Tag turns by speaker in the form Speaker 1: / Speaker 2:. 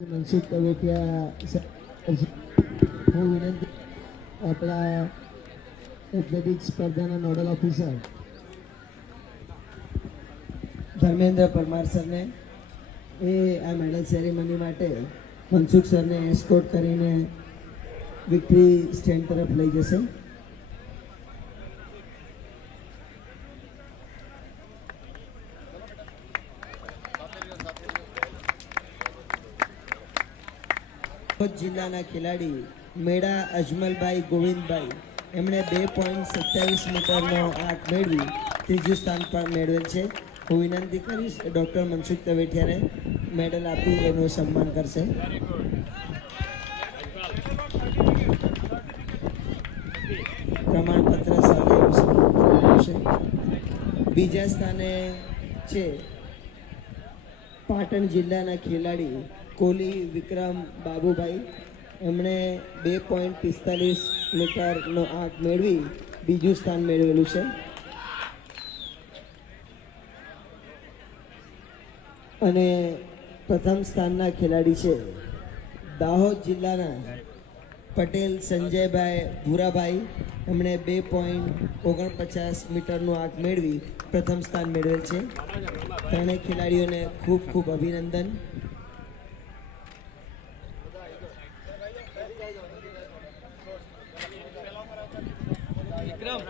Speaker 1: મનસુખ સ- હું આપણા એથ્લેટિક્સ સ્પર્ધાના નોડલ ઓફિસર ધર્મેન્દ્ર પરમાર સરને એ આ મેડલ સેરેમની માટે મનસુખ સરને એસ્કોર્ટ કરીને વિક્ટરી સ્ટેન્ડ તરફ લઈ જશે. જિલ્લાના ખેલાડી મેળા અજમલભાઈ ગોવિંદભાઈ. એમણે બે પોઈન્ટ સત્યાવીસ મીટરનો આંક મેળવી, ત્રીજું સ્થાન પણ મેળવેલ છે. હું વિનંતી કરીશ ડૉક્ટર મનસુખ તવેઠિયાને મેડલ આપી એનું સન્માન કરશે. પ્રમાણપત્ર સાથે બીજા સ્થાને છે પાટણ જિલ્લાના ખેલાડી કોહલી, વિક્રમ, બાબુભાઈ, એમણે બે પોઈન્ટ પિસ્તાલીસ મીટરનો આંક મેળવી બીજું સ્થાન મેળવેલું છે. અને પ્રથમ સ્થાનના ખેલાડી છે દાહોદ જિલ્લાના પટેલ, સંજયભાઈ ભૂરાભાઈ, એમણે બે પોઈન્ટ ઓગણપચાસ મીટરનું આંક મેળવી, પ્રથમ સ્થાન મેળવેલ છે. ત્રણેય ખેલાડીઓને ખૂબ ખૂબ અભિનંદન.
Speaker 2: વિક્રમ.